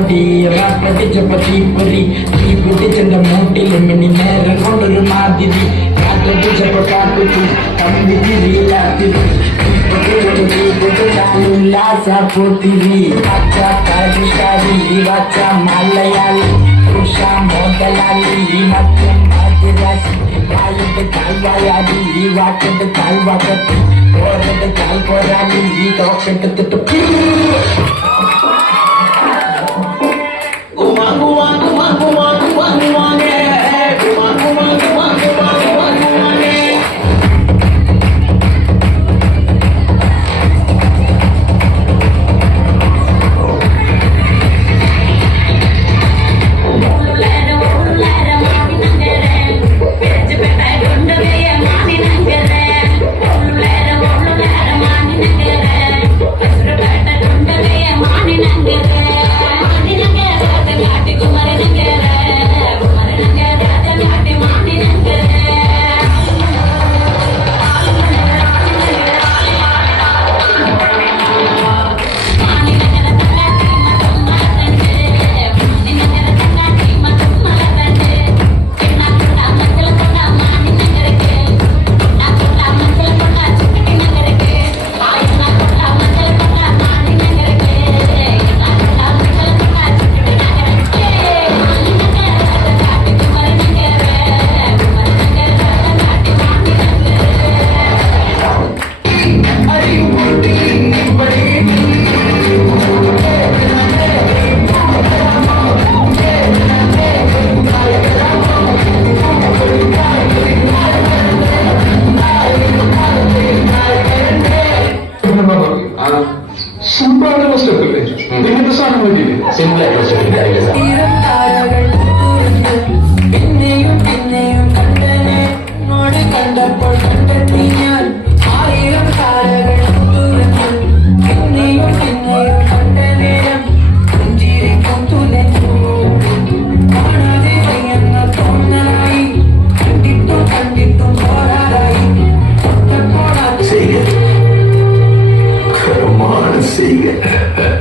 ചപ്പടി റാപ്പടി ചപ്പത്തി പൊരി തീ പിടിച്ചെന്റെ മൂട്ടിൽ മിനി നേരം കൊണ്ടൊരു മാതിരി കാറ്റടിച്ചപ്പോ കാട്ടുത്തി കമ്പി തിരിയില്ലാത്തിരി ഉല്ലാസപ്പൊത്തിരി പച്ച കരിക്കാരി വച്ച മലയാളി ഉഷ മോദലാളി മറ്റും വായുടെ കാൽവായാടി വാക്കിന്റെ കാൽവാക്കത്തി ഓരന്റെ കാൽ പോരാളി തോക്കെടുത്തിട്ട് സിമ്പിളായിട്ടുള്ള സ്റ്റെപ്പ് അല്ലേ ഇങ്ങനത്തെ സാധനം വേണ്ടിയില്ലേ സിമ്പിൾ ആയിട്ടുള്ള സ്റ്റെപ്പ് പിന്നെയും പിന്നെയും കണ്ടനെ കണ്ടപ്പോൾ കണ്ടെത്തി ഞാൻ 1000 താരകൾ തുറന്നു പിന്നെയും പിന്നെയും കണ്ട നേരം പുഞ്ചിരിക്കും തുലഞ്ഞു കാണാതെ എന്ന തോന്നലായി കണ്ടിട്ടും കണ്ടിട്ടും പോരാടായി Come on, sing it.